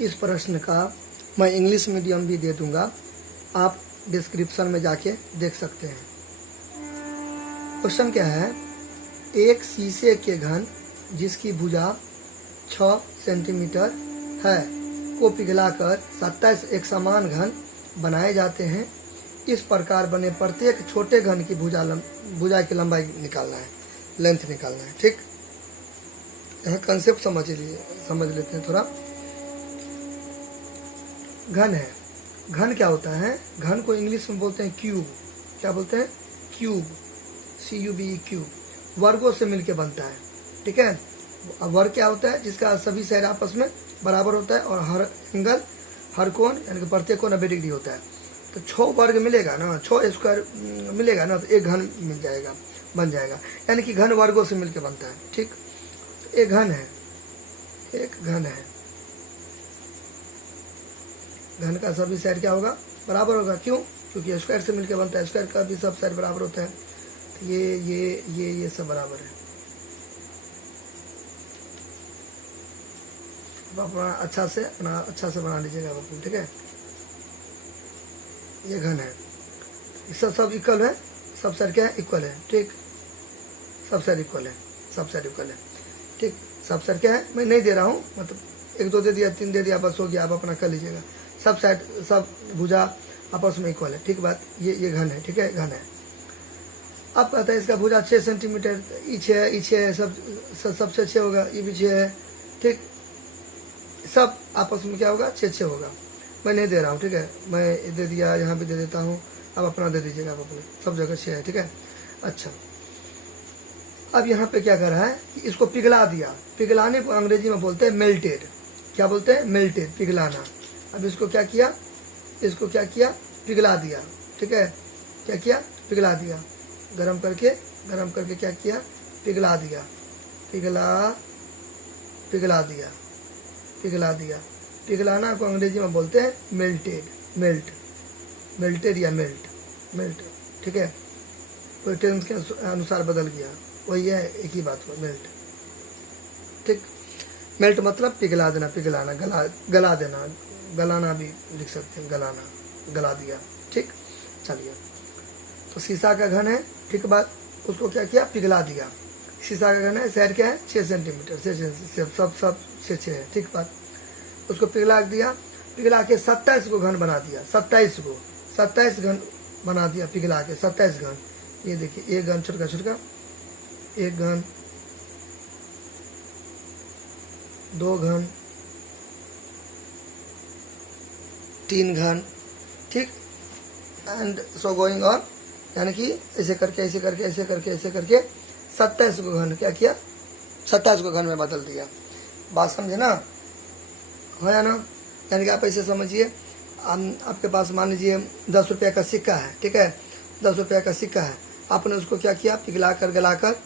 इस प्रश्न का मैं इंग्लिश मीडियम भी दे दूंगा, आप डिस्क्रिप्शन में जाके देख सकते हैं। क्वेश्चन क्या है, एक शीशे के घन जिसकी भुजा 6 सेंटीमीटर है को पिघलाकर 27 एक समान घन बनाए जाते हैं। इस प्रकार बने प्रत्येक छोटे घन की भुजा की लंबाई निकालना है, लेंथ निकालना है। ठीक, यह कंसेप्ट समझ लेते हैं थोड़ा। घन है, घन क्या होता है? घन को इंग्लिश में बोलते हैं क्यूब। क्या बोलते हैं? Cube, CUBE, cube. वर्गों से मिलके बनता है। ठीक है, अब वर्ग क्या होता है? जिसका सभी साइड आपस में बराबर होता है और हर एंगल, हर कोण यानी कि प्रत्येक कोण 90 डिग्री होता है। तो 6 वर्ग मिलेगा ना, 6 स्क्वायर मिलेगा ना, तो एक घन मिल जाएगा, बन जाएगा। यानी कि घन वर्गों से मिलके बनता है। ठीक, तो एक घन है, एक घन है। घन का सभी साइड क्या होगा? बराबर होगा। क्यों? क्योंकि स्क्वायर से मिलके बनता है, स्क्वायर का भी सब साइड बराबर होता है। तो ये सब बराबर है। अब अपना अच्छा से बना लीजिएगा आप। ठीक है, ये घन है, सब इक्वल है, सब साइड क्या है? इक्वल है। ठीक, सब साइड इक्वल है, सब साइड इक्वल है। ठीक, सब साइड क्या है? मैं नहीं दे रहा हूँ, मतलब 1 2 दे दिया, 3 दे दिया, बस हो गया। आप अपना कर लीजिएगा। सब साइड, सब भुजा आपस में इक्वल है। ठीक बात, ये घन है। ठीक है, घन है। अब कहता है इसका भुजा 6 सेंटीमीटर, ई 6 है, सबसे 6 होगा, ये भी 6 है। ठीक, सब आपस में क्या होगा? 6 होगा। मैं नहीं दे रहा हूँ। ठीक है, मैं दे दिया, यहाँ भी दे देता हूँ, अब अपना दे दीजिएगा आप अपने। सब जगह 6 है। ठीक है, अच्छा। अब यहाँ पे क्या कर रहा है कि इसको पिघला दिया। पिघलाने को अंग्रेजी में बोलते हैं मेल्टेड। क्या बोलते हैं? मेल्टेड, पिघलाना। अब इसको क्या किया? इसको क्या किया? पिघला दिया। ठीक है, क्या किया? पिघला दिया। गरम करके क्या किया? पिघला दिया। पिघला दिया। पिघलाना को अंग्रेजी में बोलते हैं मेल्टेड, मेल्टेड या मेल्ट। ठीक है, कोई टेंस के अनुसार बदल गया, वही है, एक ही बात हुआ, मेल्ट। ठीक, मेल्ट मतलब पिघला देना, पिघलाना, गला देना, गलाना भी लिख सकते हैं, गला दिया। ठीक, चलिए। तो शीशा का घन है। ठीक बात, उसको क्या किया? पिघला दिया। शीशा का घन है, साइड क्या है? 6 सेंटीमीटर, सब 6 है। ठीक बात, उसको पिघला दिया। पिघला के 27 को घन बना दिया। 27 घन बना दिया पिघला के, 27 घन। ये देखिए, एक घन छोटका, एक घन, 2 घन, 3 घन। ठीक, एंड सो गोइंग ऑन, यानी कि ऐसे करके 27 को घन क्या किया? 27 को घन में बदल दिया। बात समझे ना? है ना? यानी कि आप ऐसे समझिए, आपके पास मान लीजिए 10 रुपये का सिक्का है। ठीक है, 10 रुपये का सिक्का है, आपने उसको क्या किया? पिघलाकर गलाकर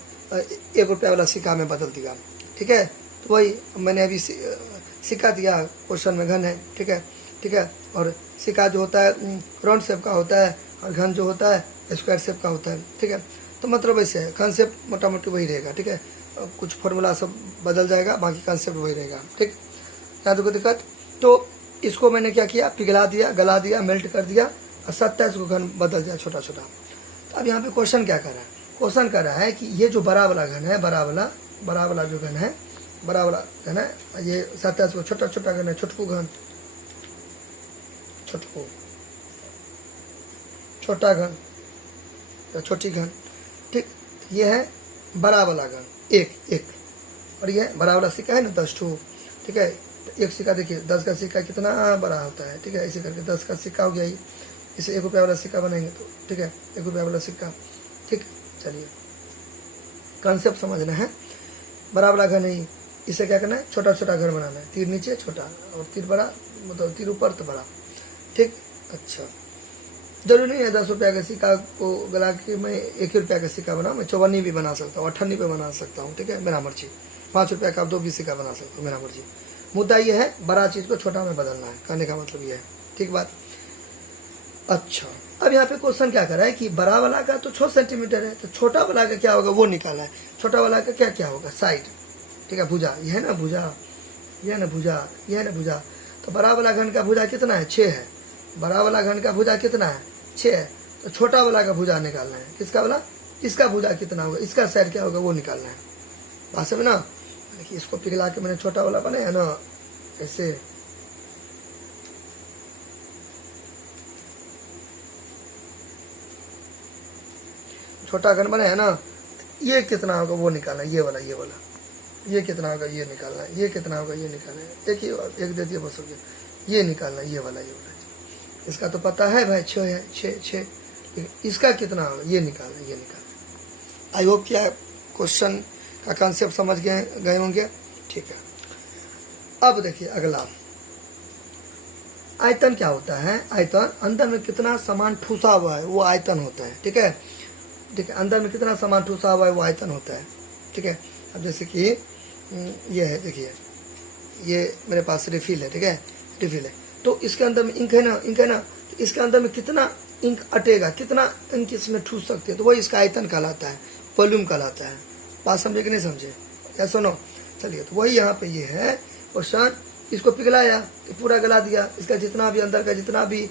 1 रुपये वाला सिक्का में बदल दिया। ठीक है, तो वही मैंने अभी सिक्का दिया, क्वेश्चन में घन है। ठीक है, और सिक्का जो होता है राउंड शेप का होता है, और घन जो होता है स्क्वायर शेप का होता है। ठीक है, तो मतलब वैसे है, कंसेप्ट मोटा मोटी वही रहेगा। ठीक है, कुछ फॉर्मूला सब बदल जाएगा, बाकी कंसेप्ट वही रहेगा। ठीक, यहाँ तो कोई दिक्कत। तो इसको मैंने क्या किया? पिघला दिया, गला दिया, मेल्ट कर दिया, और 27 को घन बदल दिया, छोटा। तो अब यहाँ पे क्वेश्चन क्या कर रहा है? क्वेश्चन कर रहा है कि ये जो बड़ा वाला घन है, बड़ा वाला जो घन है, बड़ा वाला घन है, ये 27 को छोटा घन है, छोटकू घन, छोटा घन या छोटी घन। ठीक, ये है बड़ा वाला घन, एक। और ये बड़ा वाला सिक्का है ना, 10 ठो। ठीक है, एक सिक्का देखिए, 10 का सिक्का कितना बड़ा होता है। ठीक है, ऐसे करके 10 का सिक्का हो गया ही, इसे 1 रुपये वाला सिक्का बनाएंगे तो। ठीक है, 1 रुपये वाला सिक्का। ठीक, चलिए, कंसेप्ट समझना है। बड़ा वाला घर नहीं, इसे क्या करना है? छोटा घर बनाना है। तीर नीचे छोटा और तीर बड़ा, मतलब तीर ऊपर तो बड़ा। ठीक, अच्छा, जरूरी नहीं है 10 रुपये का सिक्का को गला के मैं 1 ही रुपये का सिक्का बनाऊँ। मैं 54 भी बना सकता हूँ, 58 पे बना सकता हूँ। ठीक है, मेरा मर्जी। 5 रुपये का आप 2 भी सिक्का बना सकते हो, मेरा मर्जी। मुद्दा ये है, बड़ा चीज़ को छोटा में बदलना है, कहने का मतलब ये है। ठीक बात, अच्छा। अब यहाँ पे क्वेश्चन क्या कर रहा है कि बड़ा वाला का तो 6 सेंटीमीटर है, तो छोटा वाला का क्या होगा वो निकाला है। छोटा वाला का क्या होगा? साइड। ठीक है, भुजा, यह है ना भुजा, तो बड़ा वाला घन का भुजा कितना है, 6 है। बड़ा वाला घन का भुजा कितना है, 6 है। तो छोटा वाला का भुजा निकालना है, किसका वाला, इसका भुजा कितना होगा, इसका साइड क्या होगा वो निकालना है। बात समझ ना। देखिए इसको पिघला के मैंने छोटा वाला बनाया ना ऐसे, छोटा घन बनाया ना, ये कितना होगा वो निकालना है, ये वाला, ये वाला, ये कितना होगा ये निकालना है, ये कितना होगा ये निकालना है। एक ही एक दे दिया बस हो गया, ये निकालना है, ये वाला, ये वाला। इसका तो पता है भाई 6 है, 6, लेकिन इसका कितना होगा ये निकालना है, ये निकालना। आई होप क्या क्वेश्चन का कॉन्सेप्ट समझ गए होंगे। ठीक है, अब देखिए अगला, आयतन क्या होता है। आयतन अंदर में कितना सामान ठूसा हुआ है वो आयतन होता है। ठीक है, ठीक है, अंदर में कितना सामान ठूसा हुआ है वो आयतन होता है। ठीक है, अब जैसे कि ये है, देखिए ये मेरे पास रिफिल है। ठीक है, रिफिल है, तो इसके अंदर में इंक है ना, इंक है ना, तो इसके अंदर में कितना इंक अटेगा, कितना इंक इसमें ठूस सकते हैं, तो वही इसका आयतन कहलाता है, वॉल्यूम कहलाता है। बात समझे कि नहीं समझे, या सुनो। चलिए, तो वही यहाँ पे ये है क्वेश्चन। इसको पिघलाया, पूरा गला दिया, इसका जितना भी अंदर का जितना भी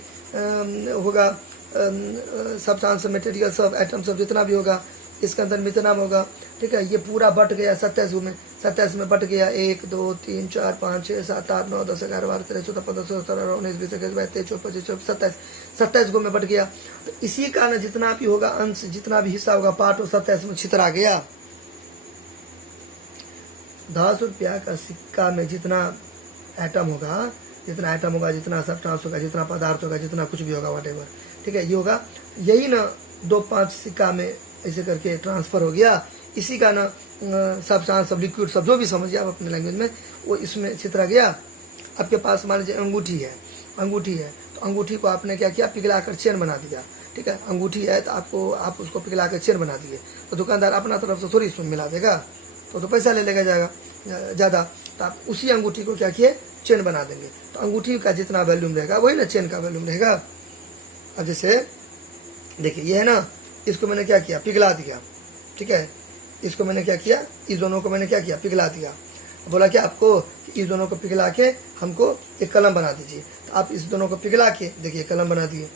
होगा सब्सटेंस मटेरियल सब एटम सब जितना भी होगा इसके अंदर में इतना होगा। ठीक है, ये पूरा बट गया 27 में बट गया। 1 2 3 4 5 6 7 8 9 10 11 12 13 14 15 16 17 18 19 20 21 22 23 24 25 26 27 गो में बट गया। तो इसी कारण जितना भी होगा अंश, जितना भी हिस्सा होगा पार्ट, वो 27 में छितरा गया। 10 रुपया का सिक्का में जितना एटम होगा, जितना सब्सटेंस होगा, जितना पदार्थ होगा, जितना कुछ भी होगा, वटेवर। ठीक है, ये होगा, यही ना 2-5 सिक्का में ऐसे करके ट्रांसफर हो गया। इसी का ना सब्सटेंस सब, लिक्विड सब, जो भी समझिए आप अपने लैंग्वेज में, वो इसमें छितरा गया। आपके पास मान लीजिए अंगूठी है, तो अंगूठी को आपने क्या किया, पिघला कर चेन बना दिया। ठीक है, अंगूठी है तो आप उसको पिघला कर चेन बना दिए, तो दुकानदार अपना तरफ से थोड़ी इसमें मिला देगा, तो पैसा ले लेगा जाएगा ज़्यादा। तो आप उसी अंगूठी को क्या किए, चेन बना देंगे, तो अंगूठी का जितना वॉल्यूम रहेगा वही ना चेन का वॉल्यूम रहेगा। अब जैसे देखिए ये है ना, इसको मैंने क्या किया, पिघला दिया। ठीक है, इसको मैंने क्या किया, इस दोनों को मैंने क्या किया, पिघला दिया। बोला कि आपको इस दोनों को पिघला के हमको एक कलम बना दीजिए। तो आप इस दोनों को पिघला के देखिए कलम बना दिए,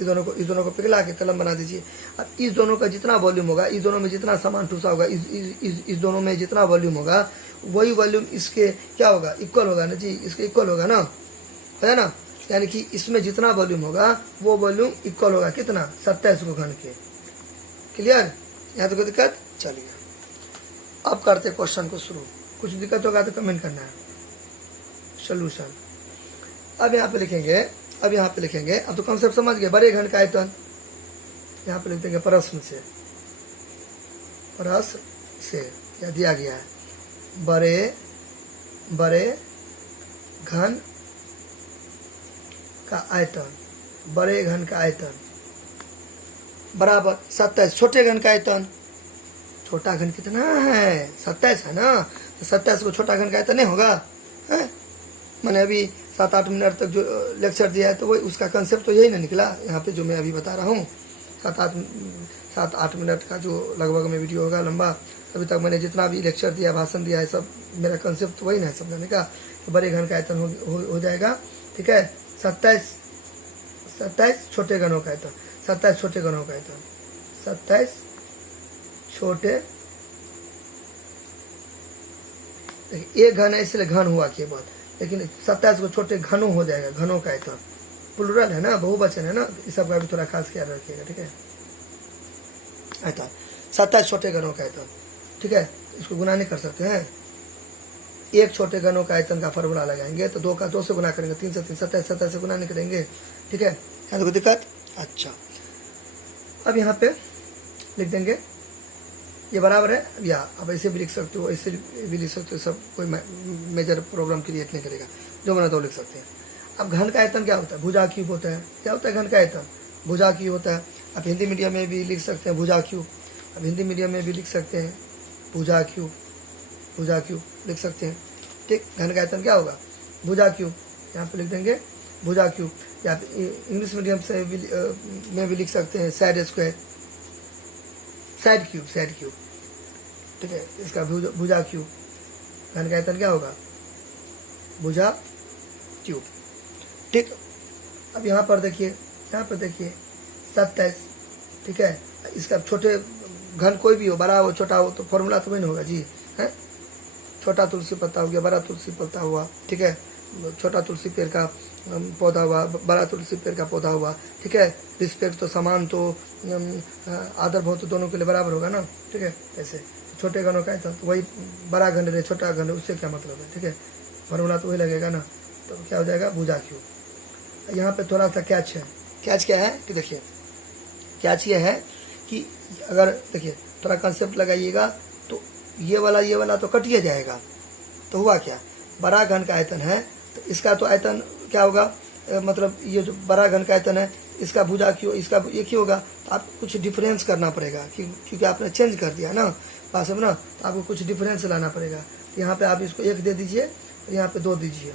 इस दोनों को पिघला के कलम बना दीजिए। अब इस दोनों का जितना वॉल्यूम होगा, इस दोनों में जितना सामान ठूसा होगा, इस दोनों में जितना वॉल्यूम होगा, वही वॉल्यूम इसके क्या होगा, इक्वल होगा ना जी, इसके इक्वल होगा ना, है ना। यानी कि इसमें जितना वॉल्यूम होगा वो वॉल्यूम इक्वल होगा कितना, 27 को घन के। क्लियर, यहाँ तो कोई दिक्कत। चलिए अब करते क्वेश्चन को शुरू। कुछ दिक्कत होगा तो कमेंट करना है। सोल्यूशन अब यहाँ पे लिखेंगे, अब तो कॉन्सेप्ट समझ गए। बड़े घन का आयतन यहाँ पे लिख देंगे प्रश्न से क्या दिया गया है, बड़े घन का आयतन बराबर 27 छोटे घन का आयतन। छोटा घन कितना है, 27 है ना, तो 27 को छोटा घन का आयतन नहीं होगा। मैंने अभी 7-8 मिनट तक जो लेक्चर दिया है, तो वही उसका कंसेप्ट तो यही ना निकला यहाँ पे जो मैं अभी बता रहा हूँ। 7-8 मिनट का जो लगभग में वीडियो होगा लंबा, अभी तक मैंने जितना भी लेक्चर दिया, भाषण दिया है, सब मेरा कंसेप्ट तो वही ना है समझाने का। तो बड़े घन का आयतन हो जाएगा। ठीक है, 27 छोटे घनों का आयतन, 27 छोटे घनों का आयतन, 27 छोटे, एक घन है इसलिए घन हुआ केवल, लेकिन 27 को छोटे घनों हो जाएगा, घनों का आयतन। प्लूरल है ना, बहुवचन है ना, इस सब का भी थोड़ा खास ख्याल रखिएगा। ठीक है, आयतन 27 छोटे घनों का आयतन। ठीक है, इसको गुना नहीं कर सकते हैं, एक छोटे घनों का आयतन का फॉर्मूला लगाएंगे तो 2 का 2 से गुना करेंगे, 3 से 3, 27 से गुना नहीं करेंगे। ठीक है, यहाँ तो कोई दिक्कत। अच्छा, अब यहाँ पे लिख देंगे ये बराबर है, या अब ऐसे भी लिख सकते हो, ऐसे भी लिख सकते हो, सब कोई मेजर प्रॉब्लम क्रिएट नहीं करेगा, जो बना तो लिख सकते हैं। अब घन का आयतन क्या होता है, भुजा क्यूब होता है। क्या होता है घन का आयतन, भुजा क्यूब होता है। आप हिंदी मीडियम में भी लिख सकते हैं भुजा क्यूब, अब हिंदी मीडियम में भी लिख सकते हैं भुजा क्यूब लिख सकते हैं। ठीक, घन का आयतन क्या होगा, भुजा क्यूब, यहाँ पे लिख देंगे भुजा क्यूब। या इंग्लिश मीडियम से में भी लिख सकते हैं साइड स्क्वायर, साइड क्यूब। ठीक है, इसका भुजा क्यूब। घन का आयतन क्या होगा, भुजा क्यूब। ठीक, अब यहाँ पर देखिए, यहाँ पर देखिए 27, ठीक है। इसका छोटे घन कोई भी हो, बड़ा हो छोटा हो, तो फॉर्मूला तो वही होगा जी, है। छोटा तुलसी पत्ता हो गया, बड़ा तुलसी पत्ता हुआ, ठीक है। छोटा तुलसी पेड़ का पौधा हुआ, बड़ा तुलसी पेड़ का पौधा हुआ, ठीक है। रिस्पेक्ट तो समान तो आदर भाव तो दोनों के लिए बराबर होगा ना, ठीक है। ऐसे छोटे घनों का तो वही बड़ा घन रहे छोटा घन, उससे क्या मतलब है, ठीक है। फॉर्मूला तो वही लगेगा ना, तो क्या हो जाएगा, भुजा क्यूब। यहाँ पे थोड़ा सा कैच है। कैच क्या है कि देखिए, कैच ये है कि अगर देखिए थोड़ा कंसेप्ट लगाइएगा तो ये वाला तो कटिए जाएगा। तो हुआ क्या, बड़ा घन का आयतन है तो इसका तो आयतन क्या होगा, मतलब ये जो बड़ा घन का आयतन है इसका भुजा क्यों, इसका एक ही होगा। तो आपको कुछ डिफरेंस करना पड़ेगा क्योंकि आपने चेंज कर दिया ना पास में ना, तो आपको कुछ डिफरेंस लाना पड़ेगा। तो यहाँ पे आप इसको 1 दे दीजिए और यहाँ पे 2 दीजिए,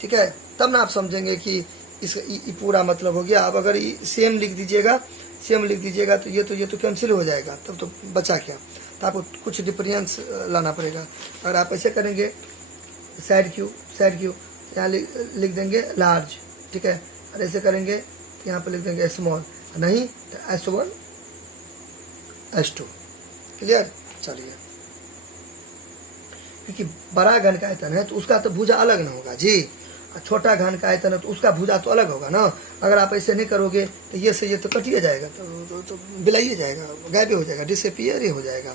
ठीक है। तब ना आप समझेंगे कि इस पूरा मतलब हो गया। आप अगर सेम लिख दीजिएगा, सेम लिख दीजिएगा तो ये तो कैंसिल हो जाएगा, तब तो बचा क्या। तो आपको कुछ डिफरेंस लाना पड़ेगा। अगर आप ऐसे करेंगे साइड क्यू यहाँ लिख देंगे लार्ज, ठीक है। और ऐसे करेंगे तो यहाँ पर लिख देंगे स्मॉल, नहीं तो S1 S2। क्लियर, चलिए। क्योंकि बड़ा घन का आयतन है तो उसका तो भुजा अलग ना होगा जी, छोटा घन का आयतन है तो उसका भुजा तो अलग होगा ना। अगर आप ऐसे नहीं करोगे तो ये से ये तो कटिए जाएगा, तो बिलाइए जाएगा, गायब हो जाएगा, डिसअपियर हो जाएगा,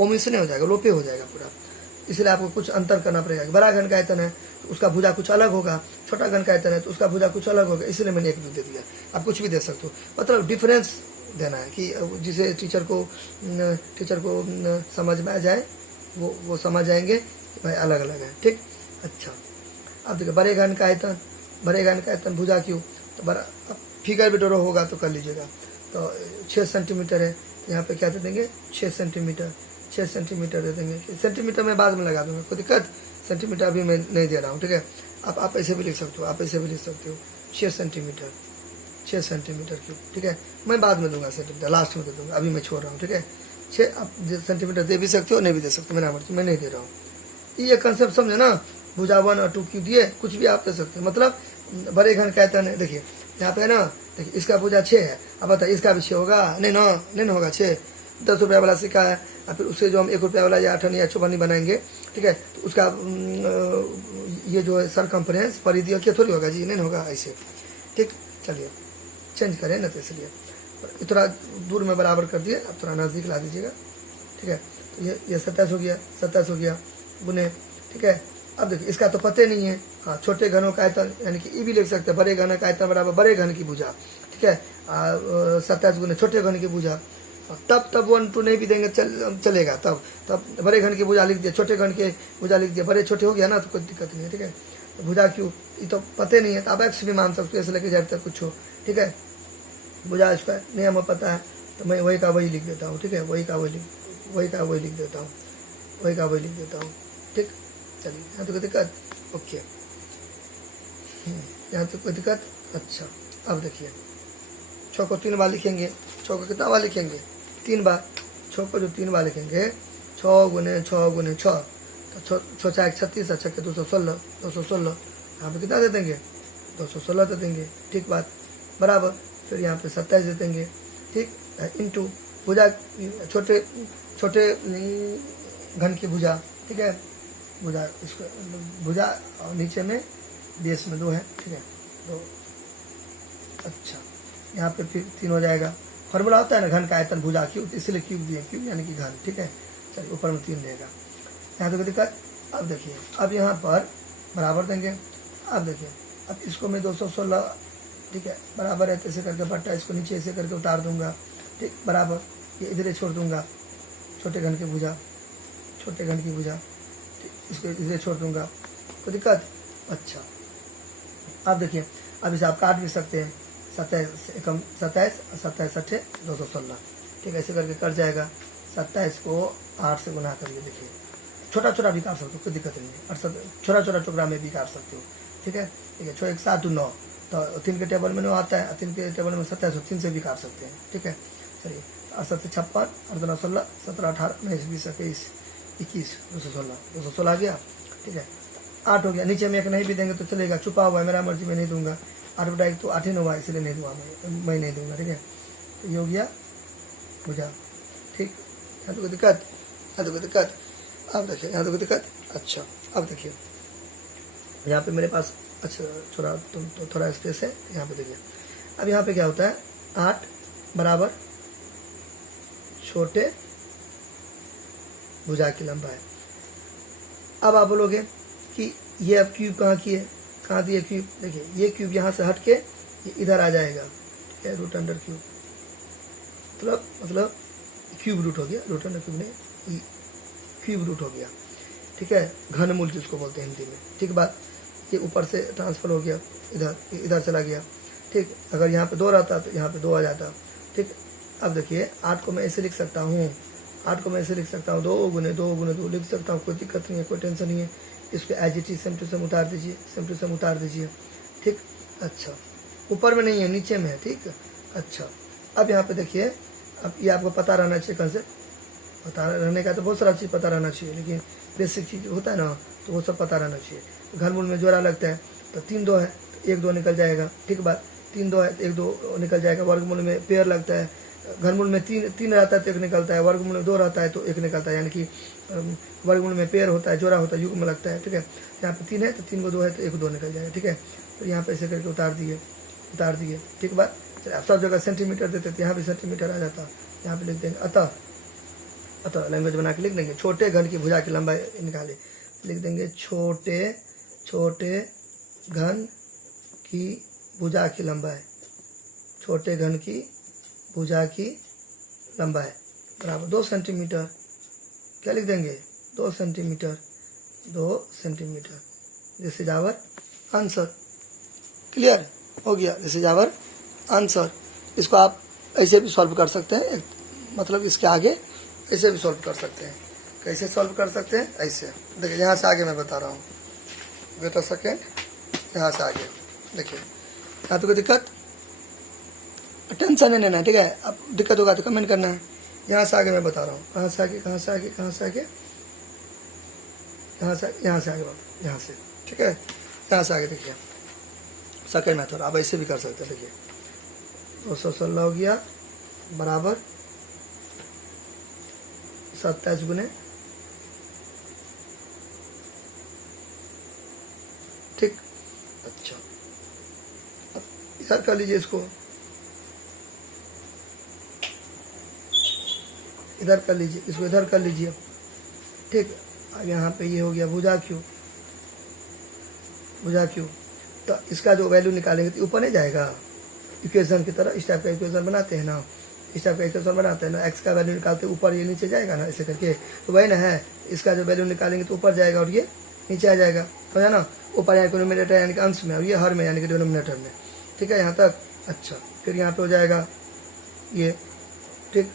ओमिशन हो जाएगा, लोपे हो जाएगा पूरा। इसलिए आपको कुछ अंतर करना पड़ेगा। बड़ा घन का आयतन है तो उसका भुजा कुछ अलग होगा, छोटा घन का आयतन है तो उसका भुजा कुछ अलग होगा, इसलिए मैंने 1 दे दिया। आप कुछ भी दे सकते हो, मतलब डिफरेंस देना है कि जिसे टीचर को समझ में आ जाए, वो समझ जाएंगे कि भाई अलग अलग है, ठीक। अच्छा, अब देखिए बड़े घन का आयतन भुजा क्यों, तो बड़ा, अब फिगर भी ड्रॉ होगा तो कर लीजिएगा। तो 6 सेंटीमीटर है, तो यहाँ पे क्या दे देंगे 6 सेंटीमीटर दे देंगे। सेंटीमीटर में बाद में लगा दूंगा, कोई दिक्कत, सेंटीमीटर अभी मैं नहीं दे रहा हूँ, ठीक है। आप ऐसे भी लिख सकते हो, 6 सेंटीमीटर क्यूब, ठीक है। मैं बाद में दूंगा सेंटीमीटर, लास्ट में दे दूंगा, अभी मैं छोड़ रहा हूँ, ठीक है। 6 आप सेंटीमीटर दे भी सकते हो, नहीं भी दे सकते, मेरा मर्जी, मैं नहीं दे रहा हूँ। ये कंसेप्ट समझे ना, भुजा 1 और 2 क्यों दिए, कुछ भी आप दे सकते हैं। मतलब बड़े घन का आयतन है, देखिए यहाँ पे है ना, देखिए इसका भुजा 6 है। अब बताइए इसका भी 6 होगा, नहीं होगा 6। 10 रुपये वाला सिक्का है, और फिर उससे जो हम 1 रुपये वाला या 8 या 54 बनाएंगे, ठीक है, तो उसका ये जो है सरकम्फ्रेंस परिधि क्या थोड़ी होगा जी, नहीं होगा ऐसे, ठीक। चलिए चेंज करें ना, तो इसलिए थोड़ा दूर में बराबर कर दिए, अब थोड़ा नज़दीक ला दीजिएगा, ठीक है। तो ये 27 हो गया गुने, ठीक है। अब देखिए इसका तो पते नहीं है, हाँ, छोटे घनों का आयतन यानी कि ये भी लिख सकते हैं, बड़े घन का आयतन बराबर बड़े घन की भुजा, ठीक है। 27 गुने छोटे घन की भुजा। तब 1 2 नहीं भी देंगे चलेगा, तब बड़े घन की भुजा लिख दिया, छोटे घन के भुजा लिख दिया, बड़े छोटे हो गया ना, तो कोई दिक्कत नहीं है, ठीक है। तो भुजा क्यों, ये तो पते नहीं है, तो आप एक्स भी मान सकते हो, ऐसे लेके जाते कुछ हो, ठीक है। भुजा स्क्वायर नहीं हमें पता है, तो मैं वही का वही लिख देता हूँ, ठीक है। वही का वही लिख देता हूँ, ठीक। चलिए, यहाँ तो कोई दिक्कत, ओके, यहाँ तो कोई दिक्कत। अच्छा, अब देखिए 6 को 3 बार लिखेंगे, 6 को कितना बार लिखेंगे, 3 बार। 6 को जो 3 बार लिखेंगे, 6 गुने 6, तो 6 6 36, 6 216, यहाँ पे कितना दे देंगे 216 दे देंगे, ठीक बात, बराबर। फिर यहाँ पे 27 दे देंगे, ठीक, इंटू भुजा छोटे घन की भुजा, ठीक है। भुजा इसको भुजा और नीचे में बेस में 2 है, ठीक है, 2। अच्छा, यहाँ पे फिर 3 हो जाएगा। फॉर्मूला होता है ना घन का आयतन भुजा क्यूब, इसलिए क्यूब दिए, क्यूब यानी कि घन, ठीक है। चलिए ऊपर में 3 रहेगा, यहाँ तो कोई दिक्कत। अब देखिए, अब यहाँ पर बराबर देंगे। अब देखिए, अब इसको मैं 216, ठीक है, बराबर है, तो ऐसे करके बट्टा इसको नीचे ऐसे करके उतार दूंगा, ठीक, बराबर। ये इधर छोड़ दूंगा, छोटे घन की भुजा, ठीक, इसको इधर छोड़ दूंगा, कोई दिक्कत। अच्छा, अब देखिए, अब इसे आप काट भी सकते हैं, 27 27 216, ठीक है, ऐसे करके कट जाएगा। 27 को 8 से गुना करिए, देखिए छोटा छोटा भी काट सकते हो, कोई दिक्कत नहीं है, 68 छोटा टुकड़ा में भी काट सकते हो, ठीक है। ठीक है, 1 7 9, तो 3 के टेबल में 9 आता है, 3 के टेबल में 27, 3 से भी काट सकते हैं, ठीक है। चलिए, 68 56, 8 16, 17 18 19 20 21 216 आ गया, ठीक है। 8 हो गया। नीचे में 1 नहीं भी देंगे तो चलेगा, छुपा हुआ है, मेरा मर्जी में नहीं दूंगा। 8/1 तो 8 ही ना हुआ, इसलिए नहीं दूंगा, मैं नहीं दूंगा। ठीक है, तो ये हो गया भुजा। ठीक, यहाँ तो कोई दिक्कत, यहाँ तो कोई दिक्कत। अब देखिए यहाँ तो कोई दिक्कत। अच्छा अब देखिए यहाँ पे मेरे पास, अच्छा थोड़ा तो थोड़ा स्पेस है यहाँ पे। देखिए अब यहाँ पे क्या होता है, 8 बराबर छोटे भुजा की लंबाई। अब आप बोलोगे कि ये अब क्यूब कहाँ की है, कहाँ दिए क्यूब। देखिए ये क्यूब यहाँ से हट के ये इधर आ जाएगा। ठीक है, रूट अंडर क्यूब, मतलब क्यूब रूट हो गया, रूट अंडर क्यूब नहीं, क्यूब रूट हो गया। ठीक है, घनमूल जिसको बोलते हैं हिंदी में। ठीक बात, ये ऊपर से ट्रांसफर हो गया, इधर चला गया। ठीक, अगर यहाँ पे 2 रहता तो यहाँ पे 2 आ जाता। ठीक, अब देखिए 8 को मैं ऐसे लिख सकता हूँ, 8 को मैं ऐसे लिख सकता हूँ, 2 गुने 2 लिख सकता हूँ, कोई दिक्कत नहीं है, कोई टेंशन नहीं है। इसको as it is same to same उतार दीजिए, सेम टू सेम उतार दीजिए। ठीक, अच्छा ऊपर में नहीं है, नीचे में है। ठीक, अच्छा अब यहाँ पे देखिए, अब ये आपको पता रहना चाहिए कंसेप्ट, पता रहने का तो बहुत सारा चीज़ पता रहना चाहिए, लेकिन बेसिक चीज़ होता है ना, तो वो सब पता रहना चाहिए। घनमूल में जोड़ा लगता है तो 3 2 है तो 1 2 निकल जाएगा। ठीक बात, 3 2 है तो 1 2 निकल जाएगा। वर्गमूल में पेयर लगता है, घनमूल में 3 रहता है तो 1 निकलता है, वर्गमूल में 2 रहता है तो 1 निकलता है, यानी कि वर्गमूल में पेयर होता है, जोड़ा होता है, युग्म लगता है। ठीक है, यहाँ पे 3 है तो 3 को 2 है तो 1 2 निकल जाएगा। ठीक है, तो यहाँ पे ऐसे करके उतार दिए। ठीक बात, आप सब जगह सेंटीमीटर देते थे, यहाँ भी सेंटीमीटर आ जाता। यहाँ पे लिख देंगे अतः लैंग्वेज बना के लिख देंगे, छोटे घन की भुजा की लंबाई निकाले, लिख देंगे छोटे घन की भुजा की लंबाई, छोटे घन की भुजा की लंबाई बराबर 2 सेंटीमीटर। क्या लिख देंगे, 2 centimetre. This is our answer. Clear हो गया, दिस इज आवर आंसर। इसको आप ऐसे भी सॉल्व कर सकते हैं, मतलब इसके आगे ऐसे भी सॉल्व कर सकते हैं। कैसे सॉल्व कर सकते हैं, ऐसे देखिए, यहाँ से आगे मैं बता रहा हूँ, वेट अ सेकेंड, यहाँ से आगे देखिए, यहाँ तो कोई दिक्कत, टेंशन नहीं लेना है। ठीक है, अब दिक्कत होगा तो कमेंट करना है। यहाँ से आगे मैं बता रहा हूँ, यहाँ से आगे यहाँ से आगे, यहाँ से। ठीक है, यहाँ से आगे देखिए सेकेंड मेथड, आप ऐसे भी कर सकते हैं। देखिए 216 हो गया बराबर 27 गुने, ठीक। अच्छा अब इधर कर लीजिए, इसको इधर कर लीजिए, इसको इधर कर लीजिए। ठीक, अब यहाँ पे ये हो गया भुजा क्यू, तो इसका जो वैल्यू निकालेंगे तो ऊपर नहीं जाएगा, इक्वेशन की तरह। इस टाइप का इक्वेशन बनाते हैं ना, एक्स का वैल्यू निकालते ऊपर, ये नीचे जाएगा ना ऐसे करके, तो वही ना है। इसका जो वैल्यू निकालेंगे तो ऊपर जाएगा और ये नीचे आ जाएगा, समझा ना। ऊपर यानी डिनोमिनेटर यानी कि अंश में, और ये हर में यानी कि डिनोमिनेटर में। ठीक है, यहाँ तक। अच्छा, फिर यहाँ पे हो जाएगा ये, ठीक।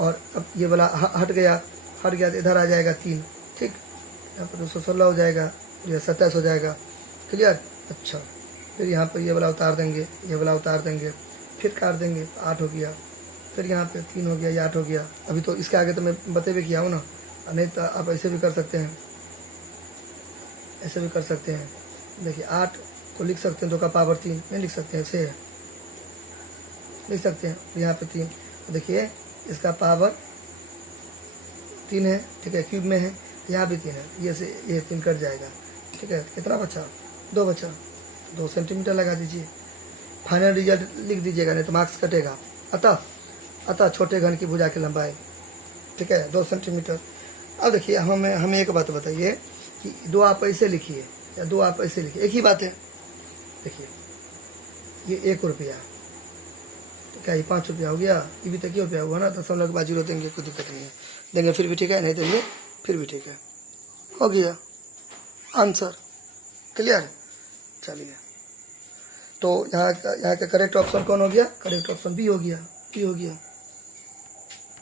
और अब ये वाला हट गया तो इधर आ जाएगा 3। ठीक, यहाँ पर 216 हो जाएगा, ये 27 हो जाएगा। क्लियर। अच्छा, फिर यहाँ पर ये वाला उतार देंगे, फिर काट देंगे, 8 हो गया। फिर यहाँ पे 3 हो गया, ये 8 हो गया। अभी तो इसके आगे तो मैं बतेबे किया हूँ ना, नहीं तो आप ऐसे भी कर सकते हैं, देखिए 8 को लिख सकते हैं 2 का पावर 3, नहीं लिख सकते हैं, ऐसे लिख सकते हैं। यहाँ पे 3, देखिए इसका पावर 3 है। ठीक है, क्यूब में है, यहाँ भी 3 है, ये 3 कट जाएगा। ठीक है, कितना बचा, 2 बचा, 2 सेंटीमीटर लगा दीजिए। फाइनल रिजल्ट लिख दीजिएगा, नहीं तो मार्क्स कटेगा। अतः छोटे घन की भुजा की लंबाई, ठीक है, 2 सेंटीमीटर। अब देखिए हमें एक बात बताइए कि 2 आप ऐसे लिखिए या 2 आप ऐसे लिखिए, एक ही बात है। देखिए ये 1 रुपया, तो क्या ये 5 रुपया हो गया, ये भी तो 1 रुपया हुआ ना, 0.0 के बाद 0 देंगे, कोई दिक्कत नहीं है, देंगे फिर भी ठीक है, नहीं देंगे फिर भी ठीक है। हो गया आंसर। क्लियर। चलिए, तो यहाँ का करेक्ट ऑप्शन कौन हो गया, करेक्ट ऑप्शन बी हो गया।